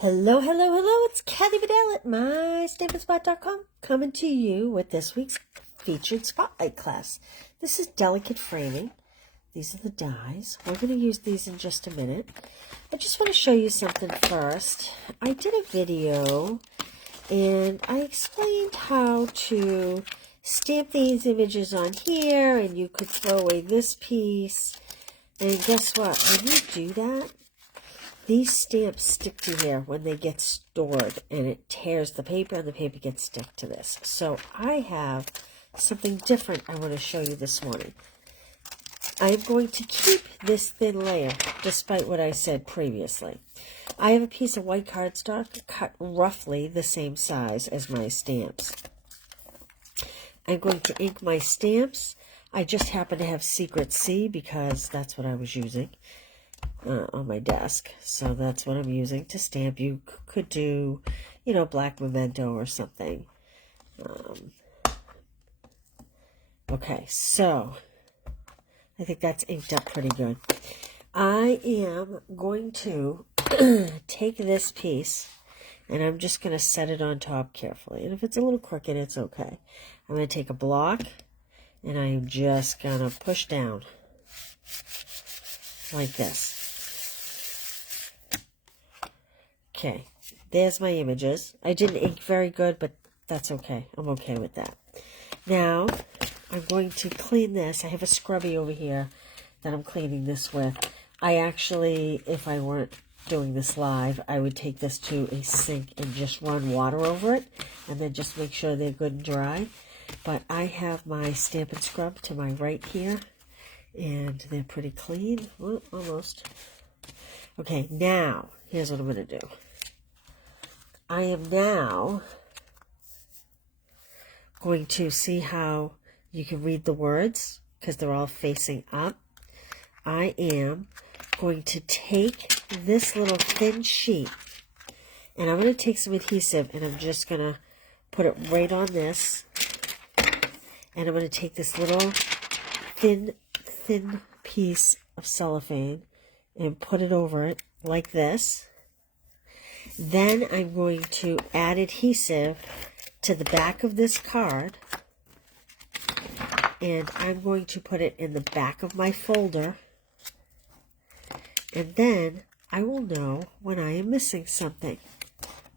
Hello, hello, hello. It's Kathy Vidal at MyStampandSpot.com coming to you with this week's featured spotlight class. This is delicate framing. These are the dies. We're going to use these in just a minute. I just want to show you something first. I did a video and I explained how to stamp these images on here, and you could throw away this piece. And guess what? When you do that, these stamps stick to here when they get stored, and it tears the paper, and the paper gets stuck to this. So I have something different I want to show you this morning. I'm going to keep this thin layer, despite what I said previously. I have a piece of white cardstock cut roughly the same size as my stamps. I'm going to ink my stamps. I just happen to have Secret C because that's what I was using on my desk. So that's what I'm using to stamp. You could do, black memento or something. Okay, so I think that's inked up pretty good. I am going to take this piece and I'm just going to set it on top carefully. And if it's a little crooked, it's okay. I'm going to take a block and I'm just going to push down like this. Okay, there's my images. I didn't ink very good, but that's okay. I'm okay with that. Now, I'm going to clean this. I have a scrubby over here that I'm cleaning this with. I actually, if I weren't doing this live, I would take this to a sink and just run water over it, and then just make sure they're good and dry. But I have my Stampin' Scrub to my right here, and they're pretty clean. Well, almost. Okay, now, here's what I'm going to do. I am now going to see how you can read the words because they're all facing up. I am going to take this little thin sheet and I'm going to take some adhesive and I'm just going to put it right on this. And I'm going to take this little thin piece of cellophane and put it over it like this. Then I'm going to add adhesive to the back of this card, and I'm going to put it in the back of my folder, and then I will know when I am missing something.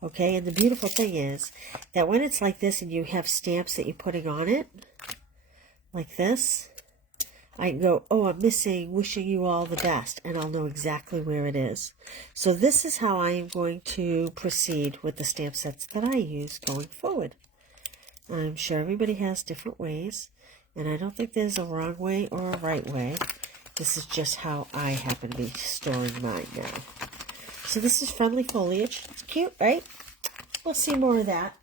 Okay, and the beautiful thing is that when it's like this and you have stamps that you're putting on it, like this, I can go, oh, I'm missing wishing you all the best, and I'll know exactly where it is. So this is how I am going to proceed with the stamp sets that I use going forward. I'm sure everybody has different ways, and I don't think there's a wrong way or a right way. This is just how I happen to be storing mine now. So this is friendly foliage. It's cute, right? We'll see more of that.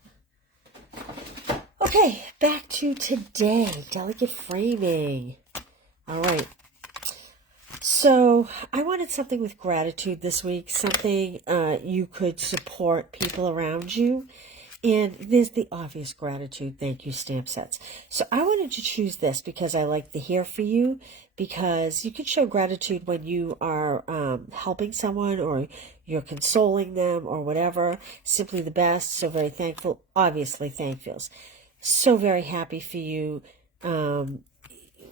Okay, back to today. Delicate framing. All right, so I wanted something with gratitude this week, something you could support people around you, and there's the obvious gratitude thank you stamp sets. So I wanted to choose this because I like the Here For You, because you can show gratitude when you are helping someone or you're consoling them or whatever. Simply the best, so very thankful, obviously thank yous. So very happy for you.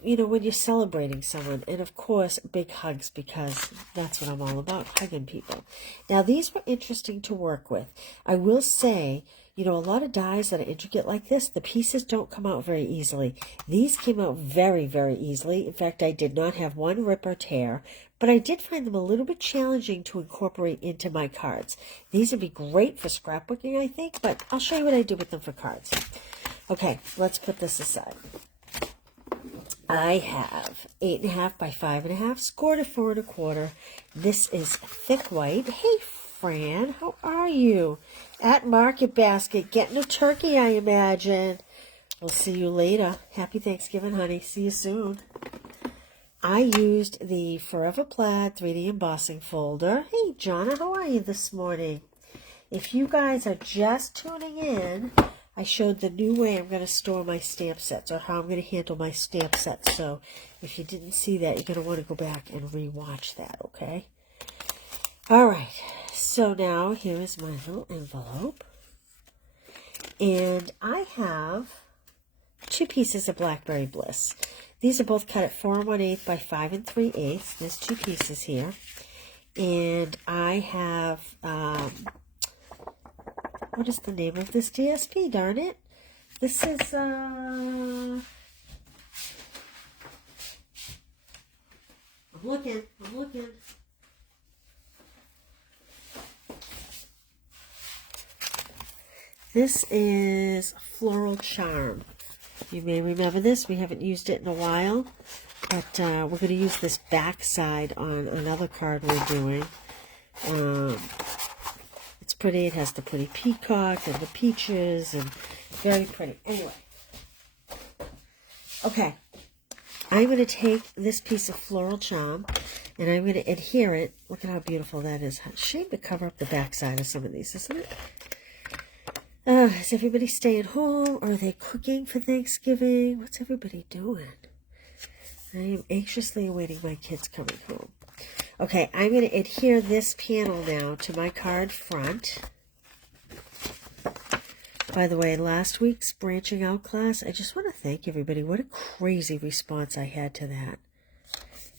When you're celebrating someone, and of course, big hugs, because that's what I'm all about, hugging people. Now, these were interesting to work with. I will say, a lot of dies that are intricate like this, the pieces don't come out very easily. These came out very, very easily. In fact, I did not have one rip or tear, but I did find them a little bit challenging to incorporate into my cards. These would be great for scrapbooking, I think, but I'll show you what I did with them for cards. Okay, let's put this aside. I have 8.5 by 5.5, scored a 4 1/4. This is thick white. Hey, Fran, how are you? At Market Basket, getting a turkey, I imagine. We'll see you later. Happy Thanksgiving, honey. See you soon. I used the Forever Plaid 3D embossing folder. Hey, Jonna, how are you this morning? If you guys are just tuning in, I showed the new way I'm going to store my stamp sets, or how I'm going to handle my stamp sets. So if you didn't see that, you're going to want to go back and rewatch that, okay? All right. so now here is my little envelope. And I have 2 pieces of Blackberry Bliss. These are both cut at 4 1/8 by 5 3/8. There's 2 pieces here. And I have, what is the name of this DSP, darn it? This is, I'm looking. This is Floral Charm. You may remember this. We haven't used it in a while, but we're going to use this back side on another card we're doing. It's pretty. It has the pretty peacock and the peaches, and very pretty. Anyway, okay. I'm going to take this piece of Floral Charm, and I'm going to adhere it. Look at how beautiful that is. Shame to cover up the back side of some of these, isn't it? Is everybody staying home? Or are they cooking for Thanksgiving? What's everybody doing? I am anxiously awaiting my kids coming home. Okay, I'm going to adhere this panel now to my card front. By the way, last week's branching out class, I just want to thank everybody. What a crazy response I had to that.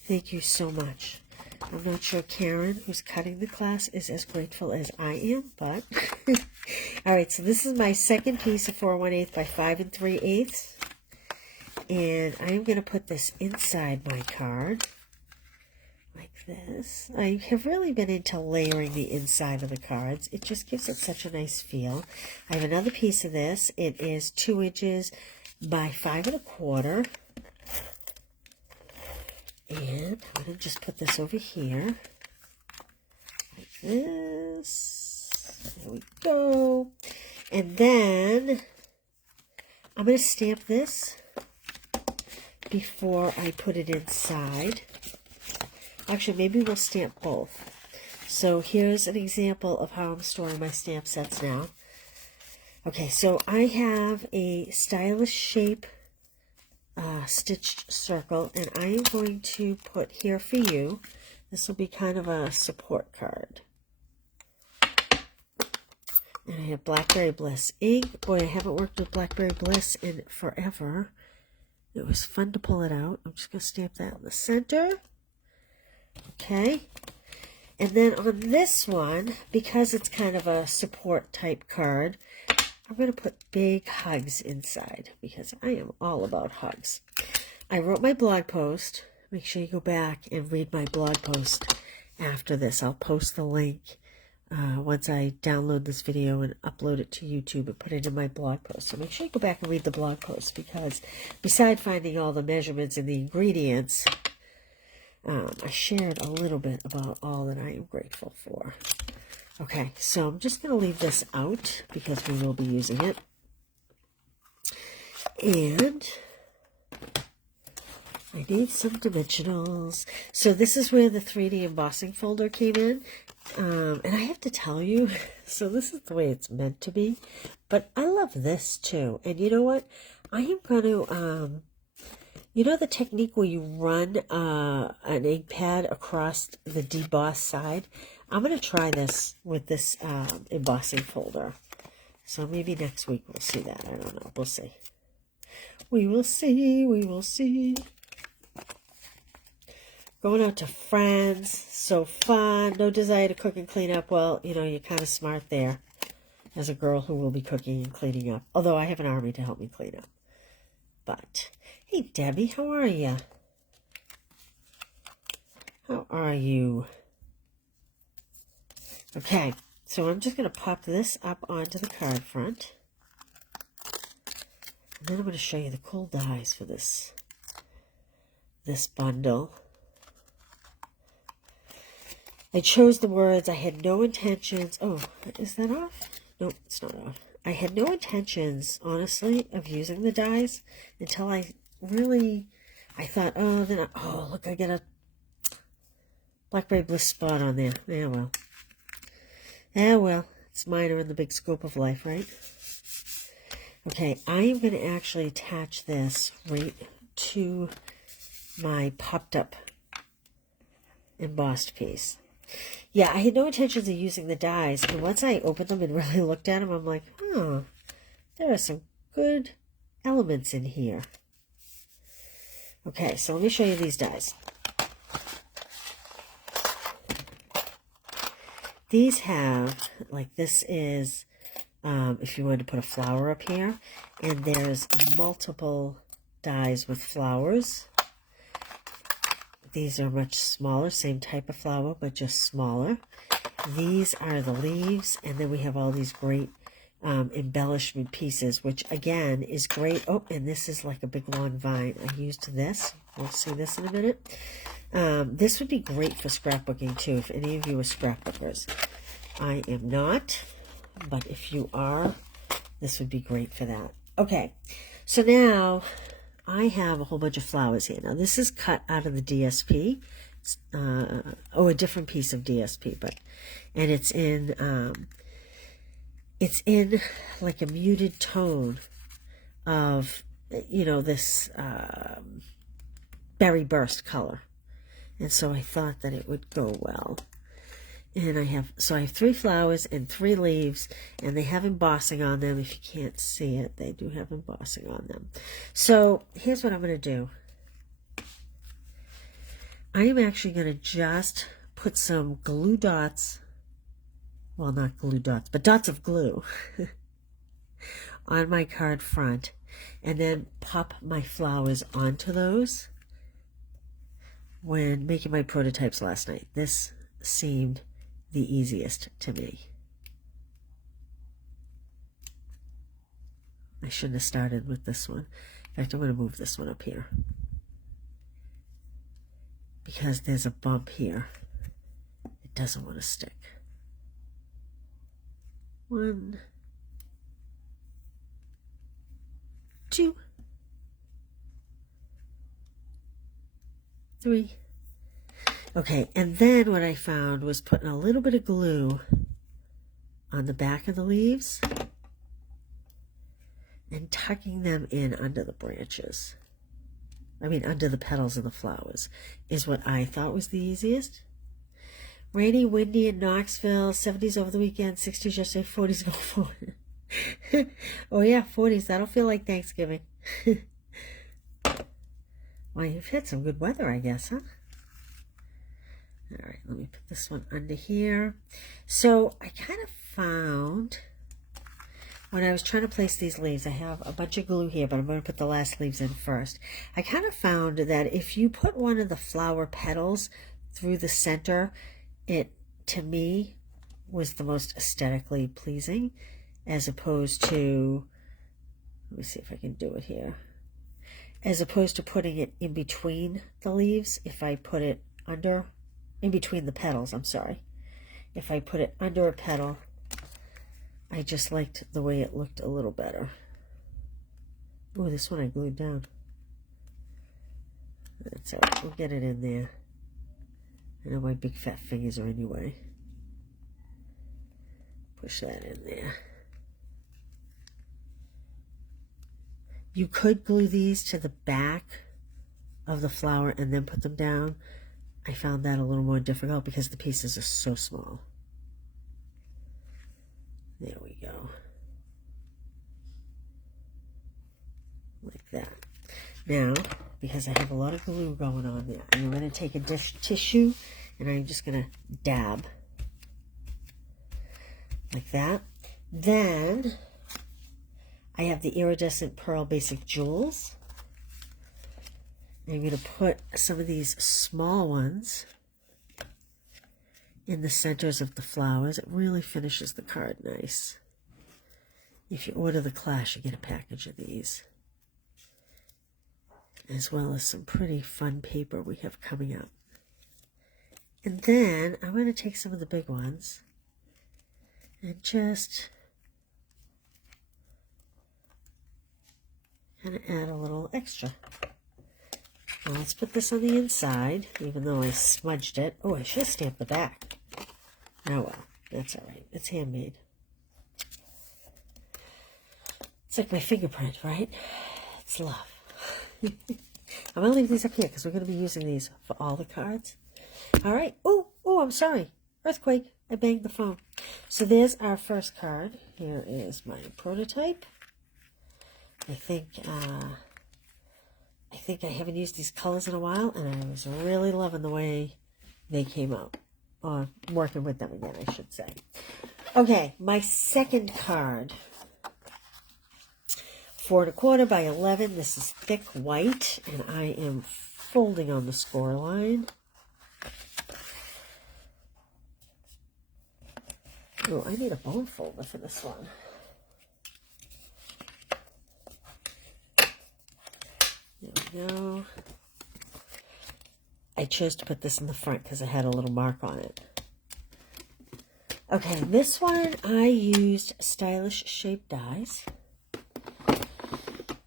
Thank you so much. I'm not sure Karen, who's cutting the class, is as grateful as I am, but... All right, so this is my second piece of 4 1/8 by 5 3/8. And I'm going to put this inside my card, like this. I have really been into layering the inside of the cards. It just gives it such a nice feel. I have another piece of this. It is 2 inches by 5 1/4. And I'm going to just put this over here, like this. There we go. And then I'm going to stamp this before I put it inside. Actually, maybe we'll stamp both. So here's an example of how I'm storing my stamp sets now. Okay, so I have a stylish shape stitched circle, and I am going to put here for you. This will be kind of a support card. And I have Blackberry Bliss ink. Boy, I haven't worked with Blackberry Bliss in forever. It was fun to pull it out. I'm just going to stamp that in the center. Okay. And then on this one, because it's kind of a support type card, I'm going to put big hugs inside because I am all about hugs. I wrote my blog post. Make sure you go back and read my blog post after this. I'll post the link once I download this video and upload it to YouTube and put it in my blog post. So make sure you go back and read the blog post, because besides finding all the measurements and the ingredients, I shared a little bit about all that I am grateful for. Okay, so I'm just going to leave this out because we will be using it. And I need some dimensionals. So this is where the 3D embossing folder came in. And I have to tell you, so this is the way it's meant to be. But I love this too. And you know what? I am going to, you know the technique where you run an ink pad across the debossed side? I'm going to try this with this embossing folder. So maybe next week we'll see that. I don't know. We'll see. We will see. We will see. Going out to friends. So fun. No desire to cook and clean up. Well, you know, you're kind of smart there as a girl who will be cooking and cleaning up. Although I have an army to help me clean up. But, hey, Debbie, how are you? How are you? Okay, so I'm just going to pop this up onto the card front. And then I'm going to show you the cool dies for this bundle. I chose the words, I had no intentions. Oh, is that off? Nope, it's not off. I had no intentions, honestly, of using the dies until I thought, oh, then look, I get a Blackberry Bliss spot on there. Yeah, well. Yeah, well, it's minor in the big scope of life, right? Okay, I am going to actually attach this right to my popped up embossed piece. Yeah, I had no intentions of using the dies, and once I opened them and really looked at them, I'm like, oh, there are some good elements in here. Okay, so let me show you these dies. These have, like, this is, if you wanted to put a flower up here, and there's multiple dies with flowers. These are much smaller, same type of flower, but just smaller. These are the leaves, and then we have all these great embellishment pieces, which again is great. Oh, and this is like a big long vine. I used this. We'll see this in a minute. This would be great for scrapbooking too, if any of you are scrapbookers. I am not, but if you are, this would be great for that. Okay, so now I have a whole bunch of flowers here. Now this is cut out of the DSP, a different piece of DSP, and it's in like a muted tone of, you know, this berry burst color. And so I thought that it would go well. And I have 3 flowers and 3 leaves, and they have embossing on them. If you can't see it, they do have embossing on them. So here's what I'm going to do. I am actually going to just put some glue dots, well, not glue dots, but dots of glue on my card front, and then pop my flowers onto those. When making my prototypes last night, this seemed the easiest to me. I shouldn't have started with this one. In fact, I'm going to move this one up here, because there's a bump here. It doesn't want to stick. 1, 2, 3. Okay, and then what I found was putting a little bit of glue on the back of the leaves and tucking them in under the branches. I mean, under the petals of the flowers is what I thought was the easiest. Rainy, windy in Knoxville, 70s over the weekend, 60s yesterday, 40s go forward. Oh yeah, 40s, that'll feel like Thanksgiving. Well, you've had some good weather, I guess, huh? All right, let me put this one under here. So I kind of found, when I was trying to place these leaves, I have a bunch of glue here, but I'm going to put the last leaves in first. I kind of found that if you put one of the flower petals through the center, it, to me, was the most aesthetically pleasing, as opposed to, let me see if I can do it here, as opposed to putting it in between the leaves. If I put it under, in between the petals, I'm sorry. If I put it under a petal, I just liked the way it looked a little better. Oh, this one I glued down. That's all right, we'll get it in there. I know my big fat fingers are in your way. Push that in there. You could glue these to the back of the flower and then put them down. I found that a little more difficult because the pieces are so small. There we go. Like that. Now, because I have a lot of glue going on there, I'm going to take a dish tissue and I'm just going to dab. Like that. Then I have the Iridescent Pearl Basic Jewels. I'm going to put some of these small ones in the centers of the flowers. It really finishes the card nice. If you order the class, you get a package of these, as well as some pretty fun paper we have coming up. And then I'm going to take some of the big ones and just kind of add a little extra. Now let's put this on the inside, even though I smudged it. Oh, I should have stamped the back. Oh well, that's all right. It's handmade. It's like my fingerprint, right? It's love. I'm going to leave these up here because we're going to be using these for all the cards. All right. Oh, I'm sorry. Earthquake. I banged the phone. So there's our first card. Here is my prototype. I think I haven't used these colors in a while, and I was really loving the way they came out. Or working with them again, I should say. Okay, my second card. 4 1/4 by 11. This is thick white, and I am folding on the score line. Oh, I need a bone folder for this one. There we go. I chose to put this in the front because I had a little mark on it. Okay, this one I used stylish shaped dies.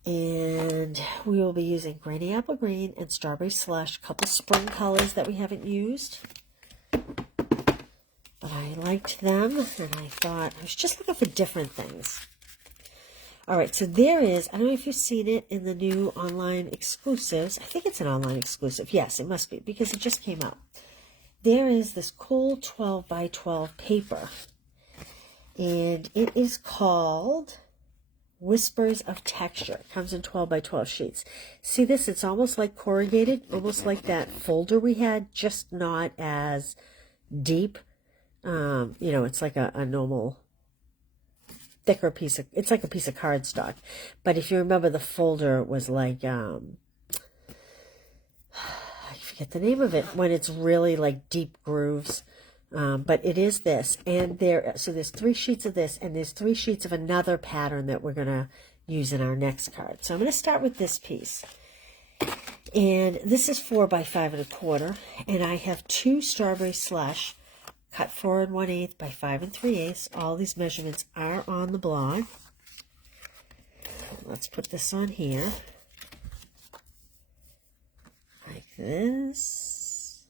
And we will be using Granny Apple Green and Strawberry Slush, a couple spring colors that we haven't used. But I liked them, and I thought I was just looking for different things. All right, so there is, I don't know if you've seen it in the new online exclusives. I think it's an online exclusive. Yes, it must be, because it just came out. There is this cool 12 by 12 paper, and it is called Whispers of Texture. It comes in 12 by 12 sheets. See this? It's almost like corrugated, almost like that folder we had, just not as deep. You know, it's like a normal thicker piece of, it's like a piece of cardstock. But if you remember, the folder was like, I forget the name of it, when it's really like deep grooves. But it is this, and so there's 3 sheets of this, and there's 3 sheets of another pattern that we're going to use in our next card. So I'm going to start with this piece. And this is 4 by 5 1/4, and I have 2 Strawberry Slush cut 4 1/8 by 5 3/8. All these measurements are on the blog. Let's put this on here. Like this.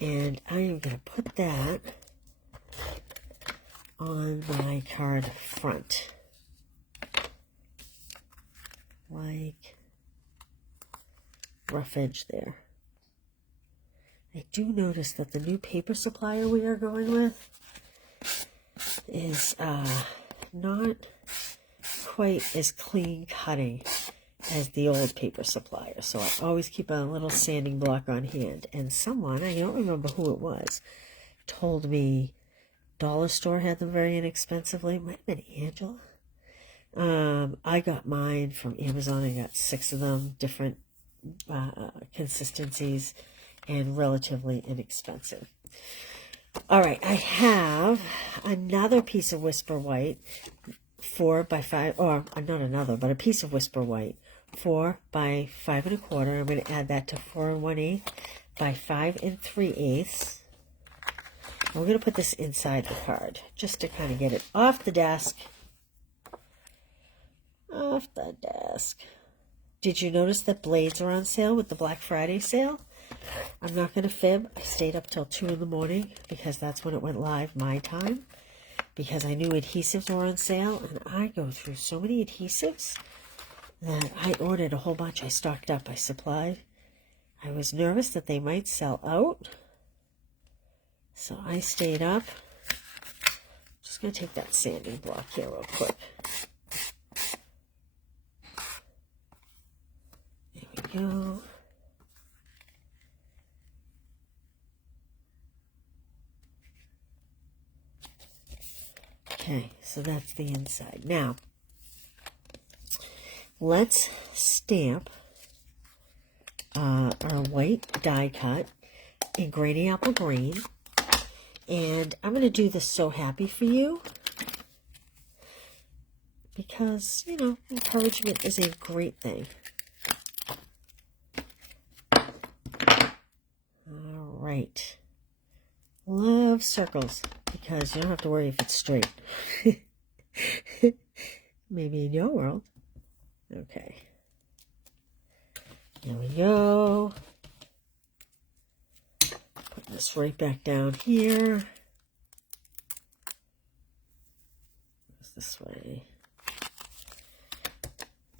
And I am going to put that on my card front. Like rough edge there. I do notice that the new paper supplier we are going with is not quite as clean cutting as the old paper supplier. So I always keep a little sanding block on hand. And someone, I don't remember who it was, told me Dollar Store had them very inexpensively. It might have been Angela. I got mine from Amazon. I got 6 of them, different consistencies, and relatively inexpensive. All right, I have another piece of Whisper White, 4 by 5, or not another, but a piece of Whisper White, 4 by 5 1/4. I'm going to add that to 4 1/8 by 5 3/8. We're going to put this inside the card just to kind of get it off the desk. Off the desk. Did you notice that blades are on sale with the Black Friday sale? I'm not going to fib. I stayed up till 2 in the morning because that's when it went live my time. Because I knew adhesives were on sale, and I go through so many adhesives that I ordered a whole bunch. I stocked up. I supplied. I was nervous that they might sell out, so I stayed up. Just going to take that sanding block here real quick. There we go. Okay, so that's the inside. Now, let's stamp our white die cut in Granny Apple Green. And I'm going to do the So Happy For You because, you know, encouragement is a great thing. All right. Love circles because you don't have to worry if it's straight. Maybe in your world. Okay. There we go. Put this right back down here. Goes this way.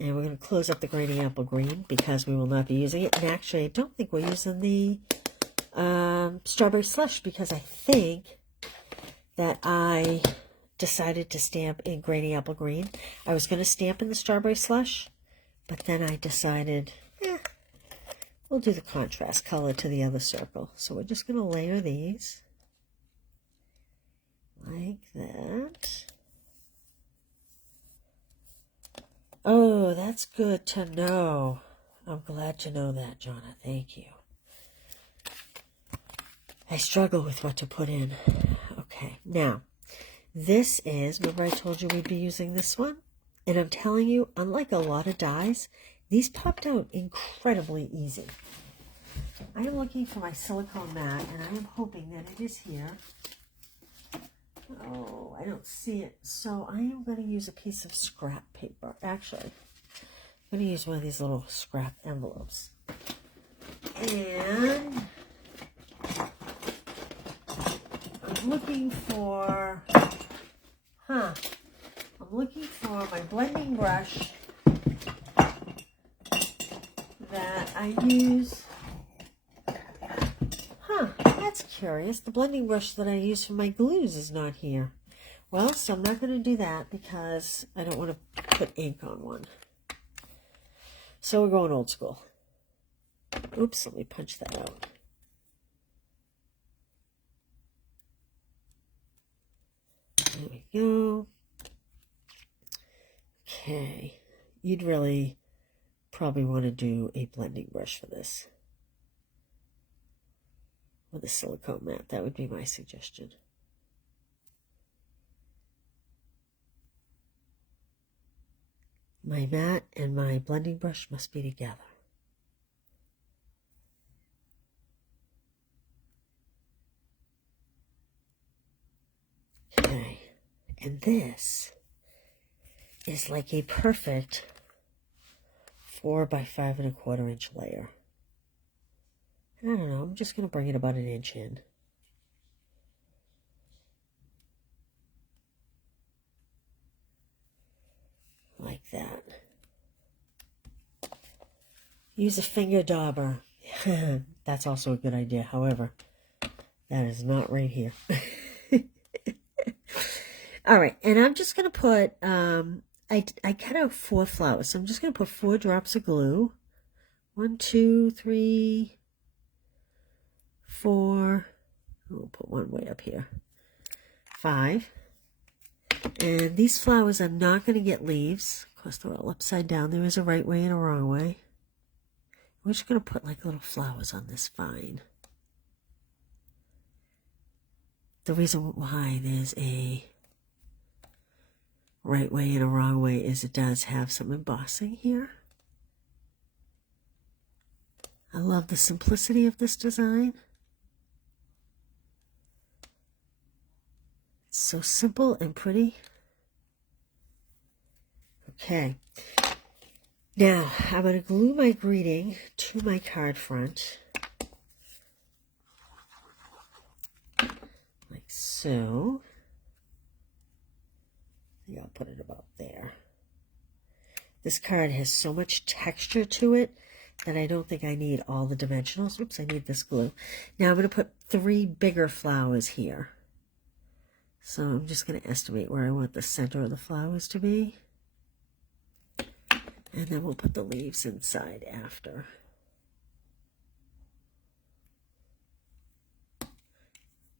And we're going to close up the grainy apple green because we will not be using it. And actually, I don't think we're using the strawberry slush because I think that I decided to stamp in grainy apple green. I was going to stamp in the strawberry slush, but then I decided, we'll do the contrast color to the other circle. So we're just going to layer these like that. Oh, that's good to know. I'm glad to know that, Jonna. Thank you. I struggle with what to put in. Okay, now, this is, remember I told you we'd be using this one? And I'm telling you, unlike a lot of dyes, these popped out incredibly easy. I am looking for my silicone mat, and I am hoping that it is here. Oh, I don't see it. So I am going to use a piece of scrap paper. Actually, I'm going to use one of these little scrap envelopes. And I'm looking for, I'm looking for my blending brush that I use. That's curious. The blending brush that I use for my glues is not here. Well, so I'm not going to do that because I don't want to put ink on one. So we're going old school. Oops, let me punch that out. There we go. Okay. You'd really probably want to do a blending brush for this. With a silicone mat. That would be my suggestion. My mat and my blending brush must be together. Okay. And this is like a perfect 4 by 5¼ inch layer. I don't know, I'm just going to bring it about an inch in. Like that. Use a finger dauber. That's also a good idea. However, that is not right here. All right, and I'm just going to put, I cut out 4 flowers. So I'm just going to put 4 drops of glue. 1, 2, 3... 4, we'll put one way up here, 5, and these flowers are not going to get leaves. Of course, they're all upside down. There is a right way and a wrong way. We're just going to put like little flowers on this vine. The reason why there's a right way and a wrong way is it does have some embossing here. I love the simplicity of this design. So simple and pretty. Okay. Now, I'm going to glue my greeting to my card front. Like so. I think I'll put it about there. This card has so much texture to it that I don't think I need all the dimensionals. Oops, I need this glue. Now I'm going to put 3 bigger flowers here. So I'm just going to estimate where I want the center of the flowers to be. And then we'll put the leaves inside after.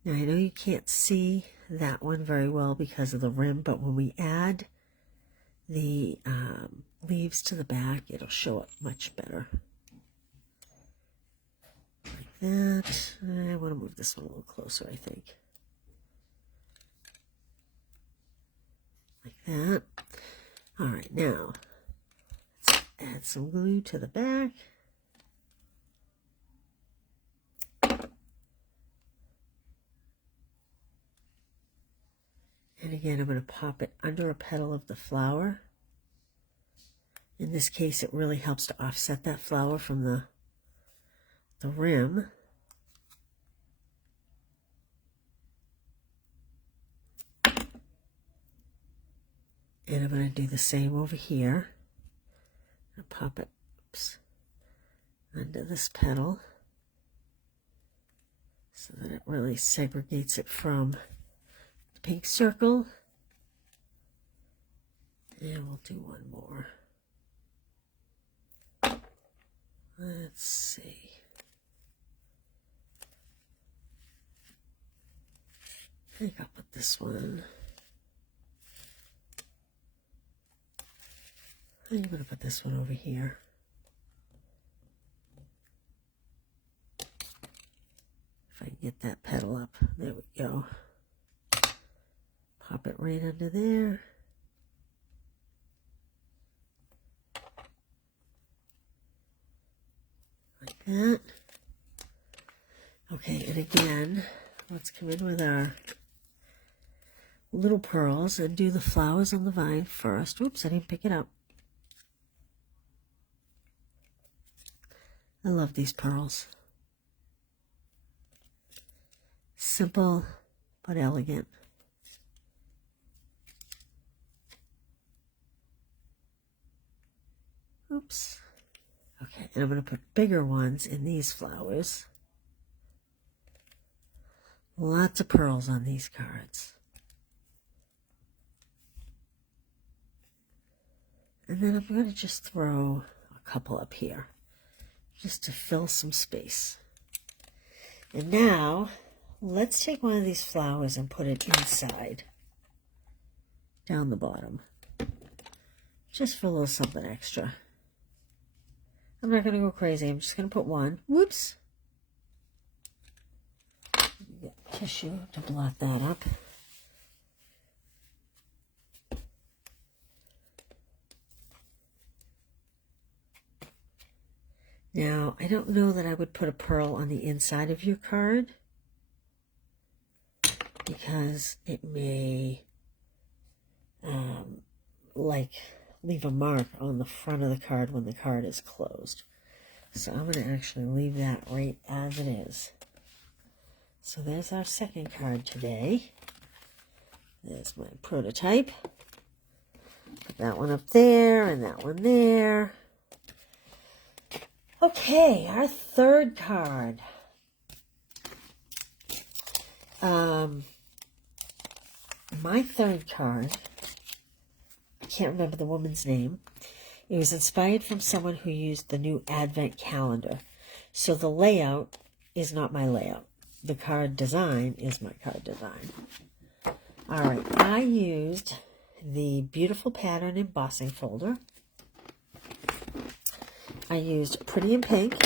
Now I know you can't see that one very well because of the rim, but when we add the leaves to the back, it'll show up much better. Like that. I want to move this one a little closer, I think. Like that. All right, now let's add some glue to the back. And again, I'm going to pop it under a petal of the flower. In this case, it really helps to offset that flower from the rim. And I'm going to do the same over here. pop it, oops, under this petal so that it really segregates it from the pink circle. And we'll do one more. Let's see. I think I'll put this one. I'm going to put this one over here. If I can get that petal up. There we go. Pop it right under there. Like that. Okay, and again, let's come in with our little pearls and do the flowers on the vine first. Oops, I didn't pick it up. I love these pearls. Simple but elegant. Oops. Okay, and I'm going to put bigger ones in these flowers. Lots of pearls on these cards. And then I'm going to just throw a couple up here, just to fill some space. And now, let's take one of these flowers and put it inside, down the bottom, just for a little something extra. I'm not going to go crazy. I'm just going to put one. Whoops. Get tissue to blot that up. Now, I don't know that I would put a pearl on the inside of your card because it may, leave a mark on the front of the card when the card is closed. So I'm going to actually leave that right as it is. So there's our second card today. There's my prototype. Put that one up there and that one there. Okay, our third card. My third card, I can't remember the woman's name. It was inspired from someone who used the new Advent calendar. So the layout is not my layout. The card design is my card design. All right, I used the Beautiful Pattern embossing folder. I used Pretty in Pink.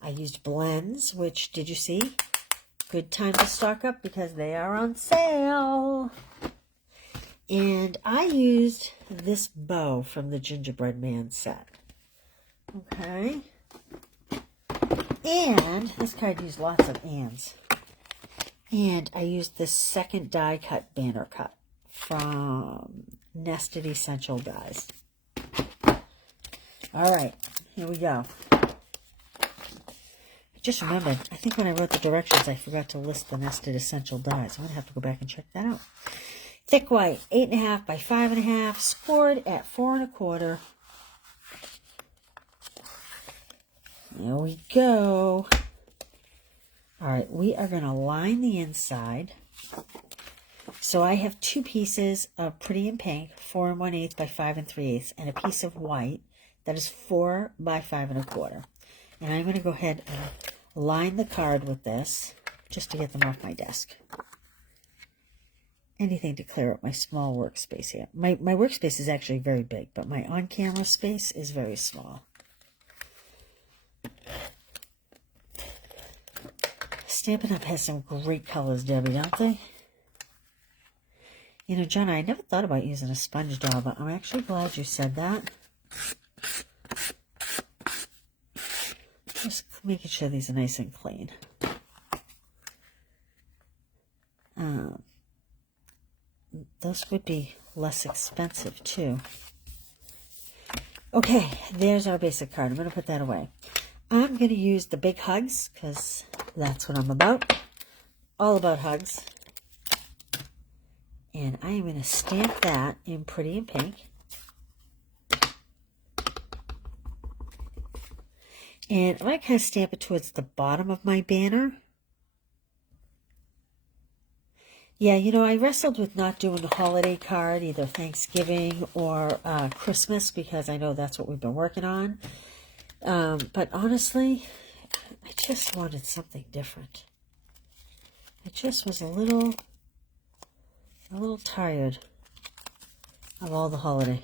I used blends, which, did you see? Good time to stock up because they are on sale. And I used this bow from the Gingerbread Man set. Okay. And this card used lots of ands. And I used this second die cut banner cut from Nested Essential Dies. All right, here we go. Just remembered, I think when I wrote the directions, I forgot to list the Nested Essential Dies. I'm going to have to go back and check that out. Thick white, 8.5 by 5.5, scored at 4 1/4. There we go. All right, we are going to line the inside. So I have two pieces of Pretty in Pink, 4 1/8 by 5 3/8, and a piece of white that is 4 by 5 1/4. And I'm going to go ahead and line the card with this just to get them off my desk. Anything to clear up my small workspace here. My workspace is actually very big, but my on-camera space is very small. Stampin' Up! Has some great colors, Debbie, don't they? You know, John, I never thought about using a sponge doll, but I'm actually glad you said that. Just making sure these are nice and clean. Those would be less expensive, too. Okay, there's our basic card. I'm going to put that away. I'm going to use the big hugs, because that's what I'm about. All about hugs. And I am going to stamp that in Pretty in Pink. And I'm going to kind of stamp it towards the bottom of my banner. Yeah, you know, I wrestled with not doing a holiday card, either Thanksgiving or Christmas, because I know that's what we've been working on. But honestly, I just wanted something different. I just was a little tired of all the holiday.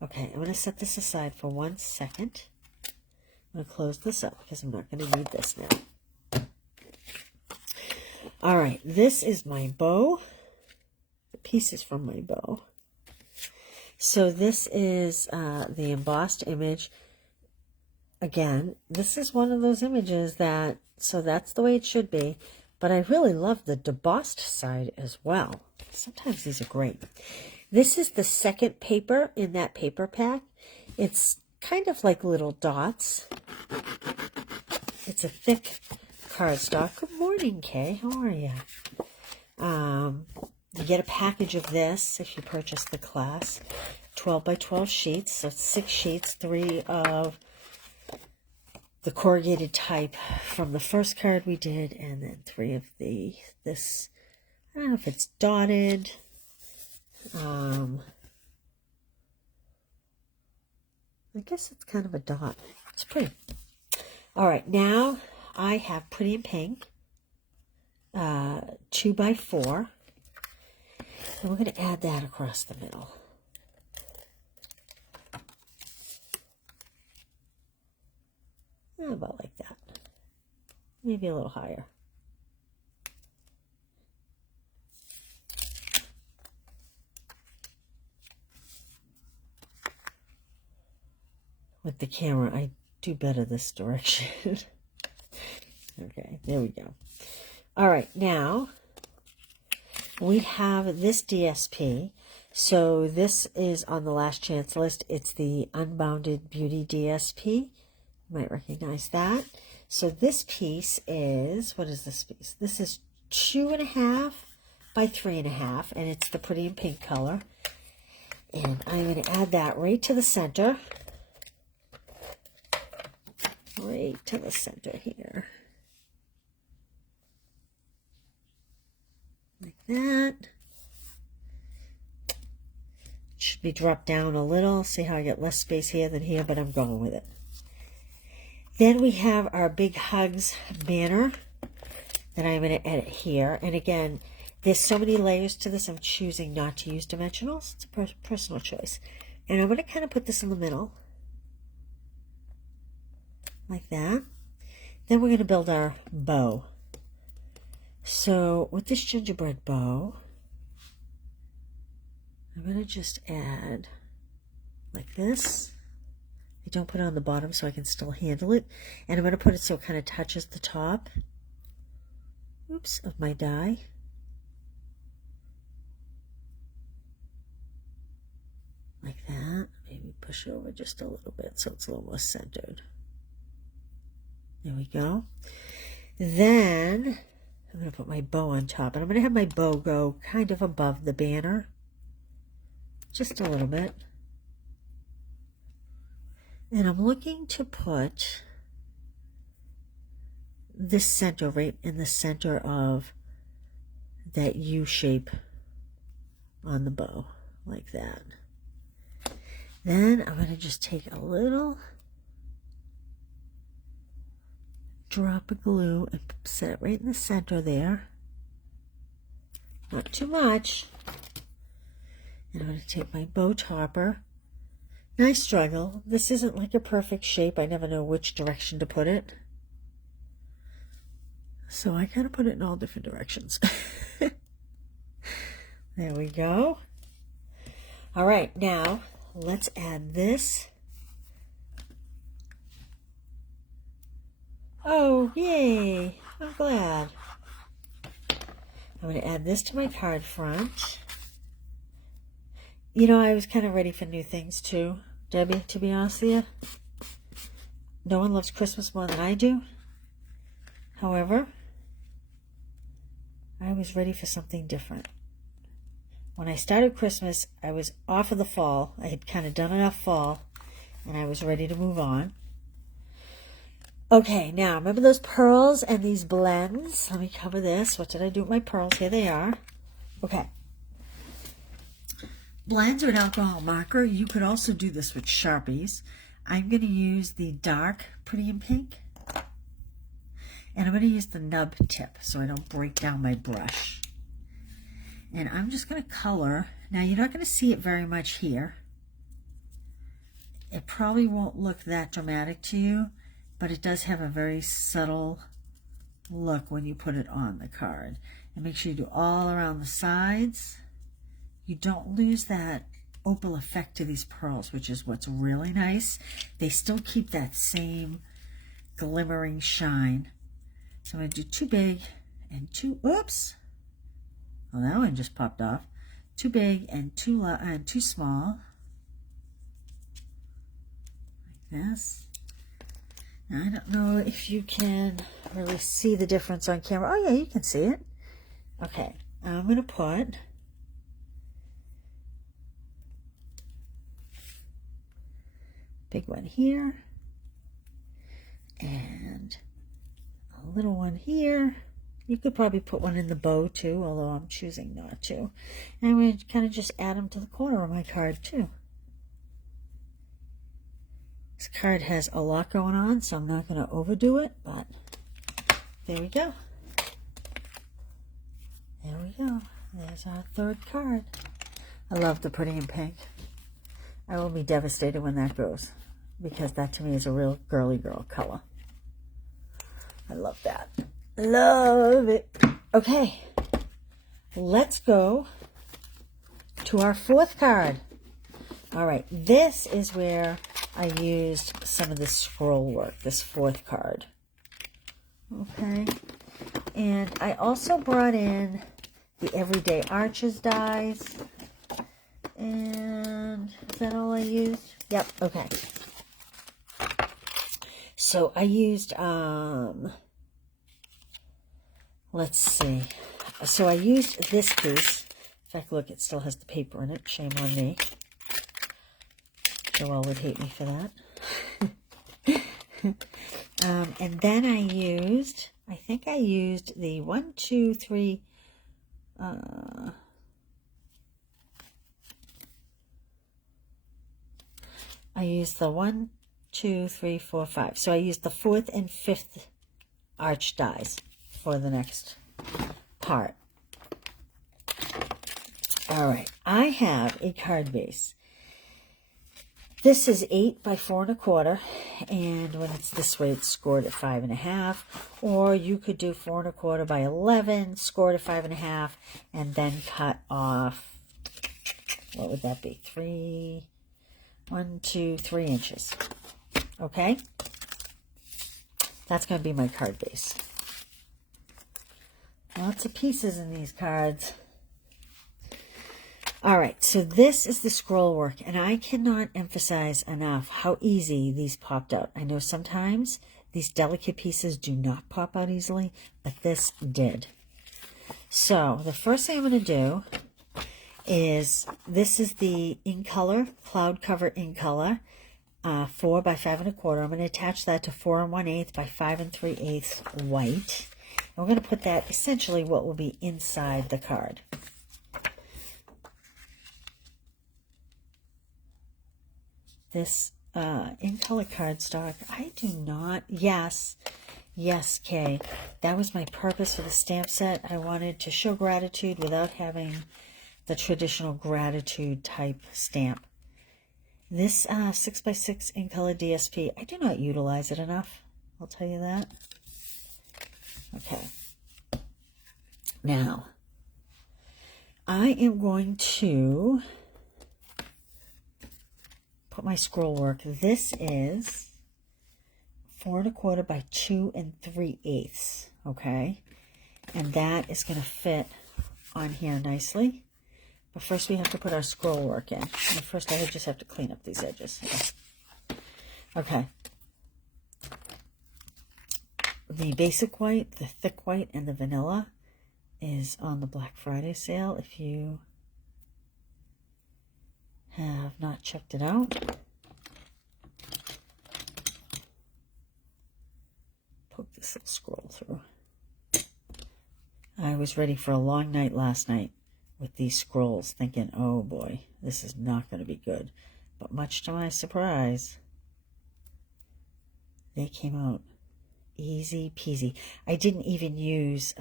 Okay, I'm going to set this aside for 1 second. I'm going to close this up because I'm not going to need this now. All right, this is my bow. The pieces from my bow. So this is the embossed image. Again, this is one of those images that, so that's the way it should be. But I really love the debossed side as well. Sometimes these are great. This is the second paper in that paper pack. It's kind of like little dots. It's a thick cardstock. Good morning, Kay. How are you? You get a package of this if you purchase the class. 12 by 12 sheets. So 6 sheets, 3 of the corrugated type from the first card we did, and then 3 of this, I don't know if it's dotted. I guess it's kind of a dot. It's pretty. All right, now I have Pretty in Pink, 2 by 4, and we're going to add that across the middle. About like that. Maybe a little higher. With the camera, I do better this direction. Okay, there we go. All right, now we have this DSP. So this is on the last chance list. It's the Unbounded Beauty DSP. You might recognize that. So this piece is, what is this piece? This is 2.5 by 3.5, and it's the Pretty in Pink color. And I'm going to add that right to the center. Right to the center here. Like that. Should be dropped down a little. See how I get less space here than here, but I'm going with it. Then we have our Big Hugs banner that I'm going to edit here. And again, there's so many layers to this, I'm choosing not to use dimensionals. It's a personal choice. And I'm going to kind of put this in the middle. Like that. Then we're going to build our bow. So with this gingerbread bow, I'm going to just add like this. I don't put it on the bottom so I can still handle it. And I'm going to put it so it kind of touches the top, oops, of my die. Like that. Maybe push it over just a little bit so it's a little more centered. There we go. Then I'm going to put my bow on top. And I'm going to have my bow go kind of above the banner. Just a little bit. And I'm looking to put this center right in the center of that U shape on the bow, like that. Then I'm going to just take a little drop of glue and set it right in the center there. Not too much. And I'm going to take my bow topper. Now I struggle. This isn't like a perfect shape. I never know which direction to put it. So I kind of put it in all different directions. There we go. All right, now let's add this. Oh, yay. I'm glad. I'm going to add this to my card front. You know, I was kind of ready for new things too, Debbie, to be honest with you. No one loves Christmas more than I do. However, I was ready for something different. When I started Christmas, I was off of the fall. I had kind of done enough fall, and I was ready to move on. Okay, now remember those pearls and these blends? Let me cover this. What did I do with my pearls? Here they are. Okay. Blends with alcohol marker. You could also do this with Sharpies. I'm going to use the dark Pretty in Pink. And I'm going to use the nub tip so I don't break down my brush. And I'm just going to color. Now, you're not going to see it very much here. It probably won't look that dramatic to you, but it does have a very subtle look when you put it on the card. And make sure you do all around the sides. You don't lose that opal effect to these pearls, which is what's really nice. They still keep that same glimmering shine. So I'm going to do too big and too, oops. Well, that one just popped off. Too big and too small. Like this. Now, I don't know if you can really see the difference on camera. Oh, yeah, you can see it. Okay, I'm going to put big one here and a little one here. You could probably put one in the bow too, although I'm choosing not to. And I'm going to kind of just add them to the corner of my card too. This card has a lot going on, so I'm not going to overdo it, but there we go. There we go. There's our third card. I love the Pretty in Pink. I will be devastated when that goes, because that to me is a real girly girl color. I love that. Love it. Okay, let's go to our fourth card. All right, this is where I used some of the scroll work, this fourth card. Okay, and I also brought in the Everyday Arches dies. And is that all I used? Yep, okay. So I used, let's see. So I used this piece. In fact, look, it still has the paper in it. Shame on me. Joelle would hate me for that. And then I used, I think I used the 1, 2, 3, I used the 1, 2, 3, 4, 5. So I used the 4th and 5th arch dies for the next part. All right, I have a card base. This is 8 by 4 1/4, and when it's this way, it's scored at 5 1/2. Or you could do 4 1/4 by 11, scored at 5 1/2, and then cut off. What would that be? 1, 2, 3 inches. Okay, that's going to be my card base. Lots of pieces in these cards. All right, so this is the scroll work, and I cannot emphasize enough how easy these popped out. I know sometimes these delicate pieces do not pop out easily, but this did. So the first thing I'm going to do is, this is the In Color, Cloud Cover In Color, 4 by 5 1/4. I'm going to attach that to 4 1/8 by 5 3/8 white. And we're going to put that essentially what will be inside the card. This In Color cardstock, I do not, yes, Kay, that was my purpose for the stamp set. I wanted to show gratitude without having the traditional gratitude type stamp. This 6 by 6 In Color DSP, I do not utilize it enough, I'll tell you that. Okay, now I am going to put my scroll work. This is 4 1/4 by 2 3/8. Okay, and that is going to fit on here nicely. But first we have to put our scroll work in. And first I just have to clean up these edges. Okay. The basic white, the thick white, and the vanilla is on the Black Friday sale. If you have not checked it out. poke this little scroll through. I was ready for a long night last night with these scrolls, thinking, oh boy, this is not going to be good. But much to my surprise, they came out easy peasy. I didn't even use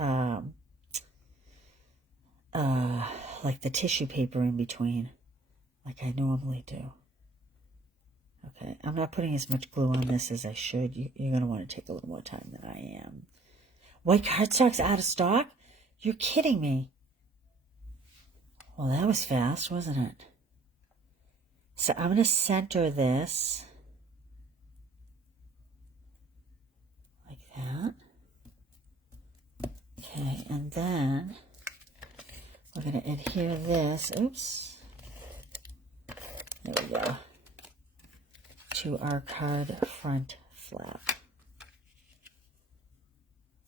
like the tissue paper in between, like I normally do. Okay, I'm not putting as much glue on this as I should. You're going to want to take a little more time than I am. White cardstock's out of stock? You're kidding me. Well, that was fast, wasn't it? So I'm going to center this like that. Okay, and then we're going to adhere this, oops, there we go, to our card front flap.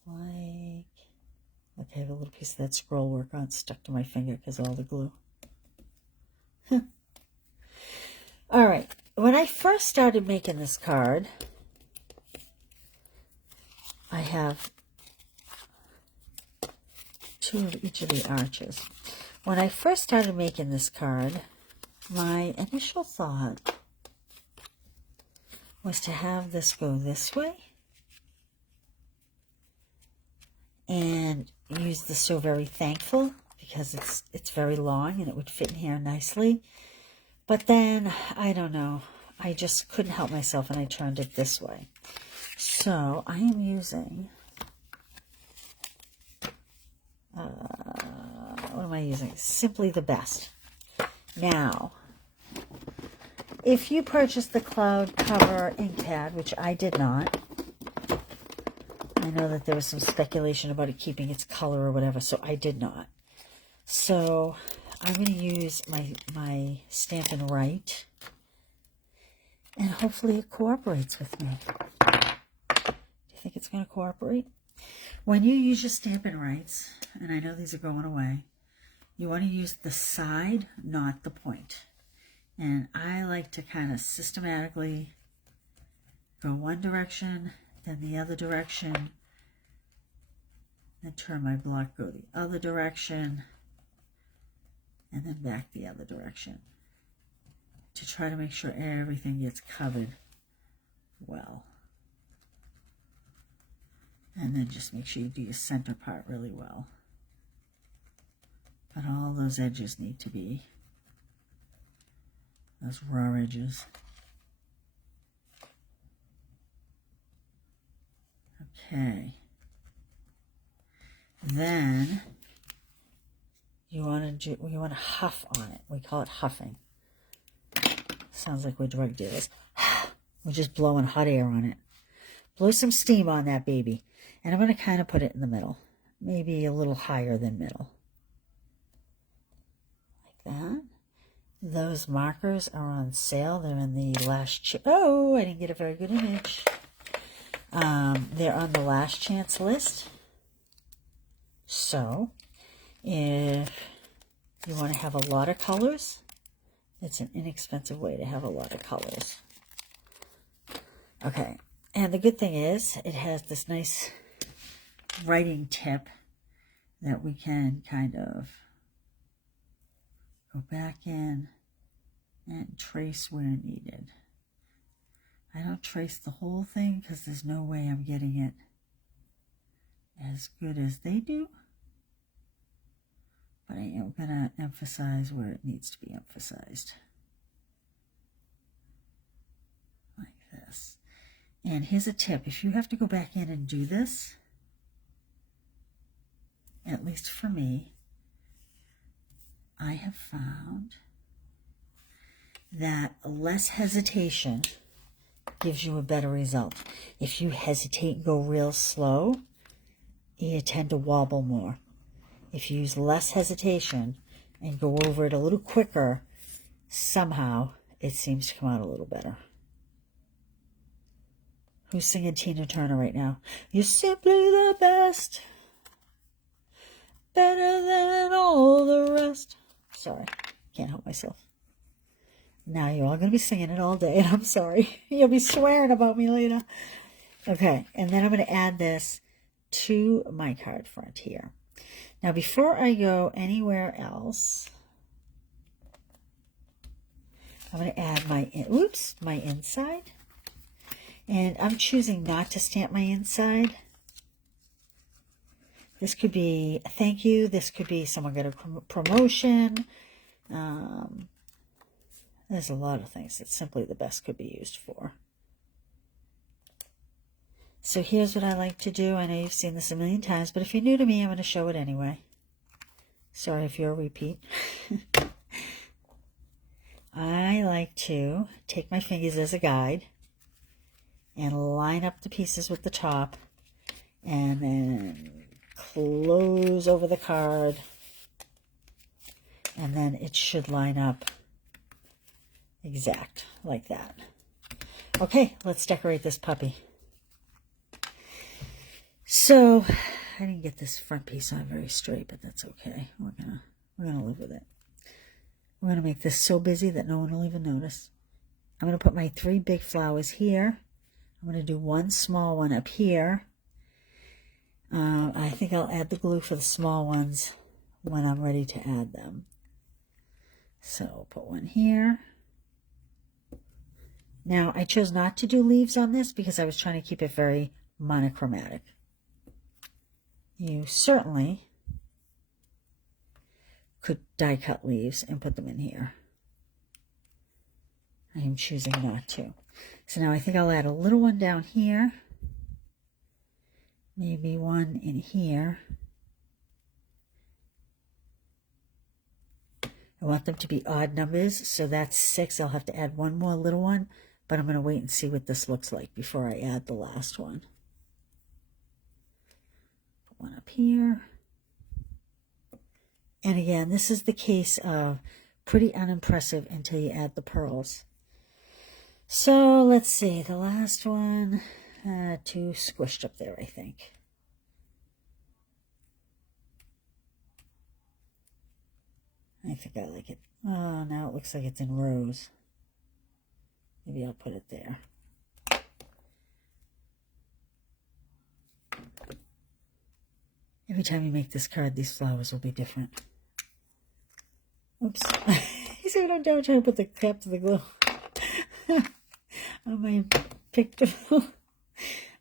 Like, look, I have a little piece of that scroll work on stuck to my finger because of all the glue. All right, when I first started making this card, I have two of each of the arches. When I first started making this card, my initial thought was to have this go this way and use the So Very Thankful because it's very long and it would fit in here nicely. But then, I don't know, I just couldn't help myself and I turned it this way. So I am using, what am I using? Simply the Best. Now, if you purchased the Cloud Cover ink pad, which I did not, I know that there was some speculation about it keeping its color or whatever, so I did not. So I'm going to use my Stampin' Write, and hopefully it cooperates with me. Do you think it's going to cooperate? When you use your Stampin' Writes, and I know these are going away, you want to use the side, not the point. And I like to kind of systematically go one direction, then the other direction, then turn my block, go the other direction, and then back the other direction to try to make sure everything gets covered well. And then just make sure you do your center part really well. But all those edges need to be, those raw edges. Okay. Then you want to huff on it. We call it huffing. Sounds like we're drug dealers. We're just blowing hot air on it. Blow some steam on that baby. And I'm going to kind of put it in the middle. Maybe a little higher than middle. Like that. Those markers are on sale. They're in the last... Oh, I didn't get a very good image. They're on the last chance list. So, if you want to have a lot of colors, it's an inexpensive way to have a lot of colors. Okay, and the good thing is it has this nice writing tip that we can kind of go back in and trace where needed. I don't trace the whole thing because there's no way I'm getting it as good as they do. But I am going to emphasize where it needs to be emphasized. Like this. And here's a tip. If you have to go back in and do this, at least for me, I have found that less hesitation gives you a better result. If you hesitate and go real slow, you tend to wobble more. If you use less hesitation and go over it a little quicker, somehow it seems to come out a little better. Who's singing Tina Turner right now? You're simply the best, better than all the rest. Sorry, can't help myself. Now you're all going to be singing it all day, and I'm sorry. You'll be swearing about me later. Okay, and then I'm going to add this to my card front here. Now, before I go anywhere else, I'm going to add my inside. And I'm choosing not to stamp my inside. This could be a thank you. This could be someone got a promotion. There's a lot of things that Simply the Best could be used for. So here's what I like to do. I know you've seen this a million times, but if you're new to me, I'm going to show it anyway. Sorry if you're a repeat. I like to take my fingers as a guide and line up the pieces with the top and then close over the card, and then it should line up exact like that. Okay, let's decorate this puppy. So I didn't get this front piece on very straight, but that's okay. We're gonna live with it. We're gonna make this so busy that no one will even notice. I'm gonna put my 3 big flowers here. I'm gonna do 1 small one up here. I think I'll add the glue for the small ones when I'm ready to add them. So I'll put 1 here. Now I chose not to do leaves on this because I was trying to keep it very monochromatic. You certainly could die cut leaves and put them in here. I am choosing not to. So now I think I'll add a little one down here. Maybe 1 in here. I want them to be odd numbers, so that's 6. I'll have to add 1 more little one, but I'm going to wait and see what this looks like before I add the last one. 1 up here. And again, this is the case of pretty unimpressive until you add the pearls. So let's see, the last one, 2 squished up there, I think. I think I like it. Oh, now it looks like it's in rows. Maybe I'll put it there. Every time you make this card, these flowers will be different. Oops. He said, I'm trying to put the cap to the glue on my picture.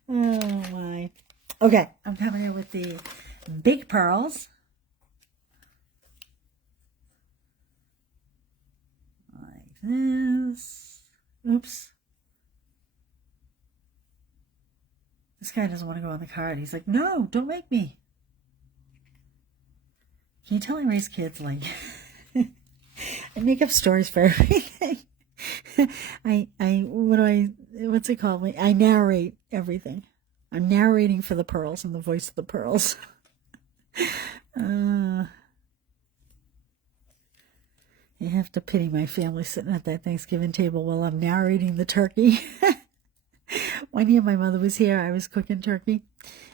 Oh my. Okay, I'm coming in with the big pearls. Like this. Oops. This guy doesn't want to go on the card. He's like, no, don't make me. Can you tell I raise kids like I make up stories for everything. What's it called? I narrate everything. I'm narrating for the pearls and the voice of the pearls. You have to pity my family sitting at that Thanksgiving table while I'm narrating the turkey. One year my mother was here, I was cooking turkey.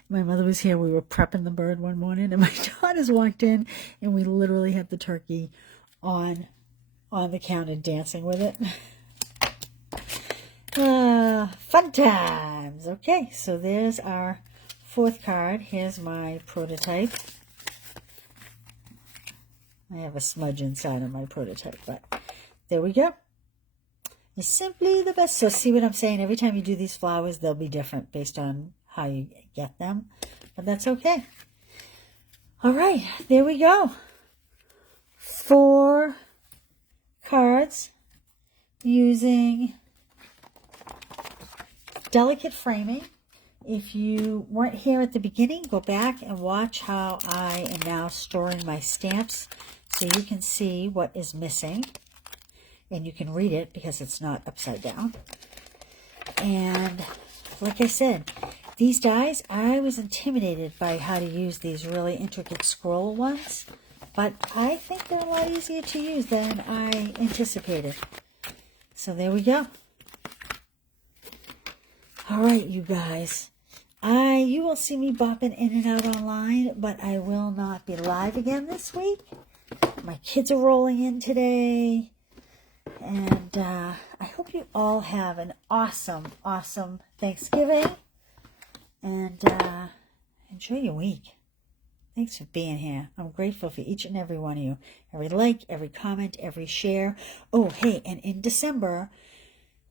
My mother was here, we were prepping the bird one morning, and my daughters walked in, and we literally had the turkey on the counter dancing with it. Fun times. Okay, so there's our 4th card. Here's my prototype. I have a smudge inside of my prototype, but there we go. It's Simply the Best. So see what I'm saying? Every time you do these flowers, they'll be different based on how you get them, but that's okay. All right, there we go. 4 cards using delicate framing. If you weren't here at the beginning, go back and watch how I am now storing my stamps so you can see what is missing. And you can read it because it's not upside down. And like I said, these dies, I was intimidated by how to use these really intricate scroll ones. But I think they're a lot easier to use than I anticipated. So there we go. All right, you guys. You will see me bopping in and out online, but I will not be live again this week. My kids are rolling in today. And I hope you all have an awesome, awesome Thanksgiving. And enjoy your week. Thanks for being here. I'm grateful for each and every one of you. Every like, every comment, every share. Oh, hey, and in December,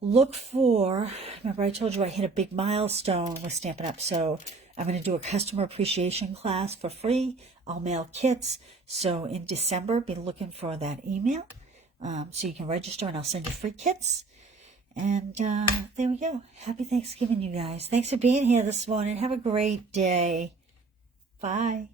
look for, remember I told you I hit a big milestone with Stampin' Up! So I'm going to do a customer appreciation class for free. I'll mail kits. So in December, be looking for that email so you can register and I'll send you free kits. And there we go. Happy Thanksgiving, you guys. Thanks for being here this morning. Have a great day. Bye.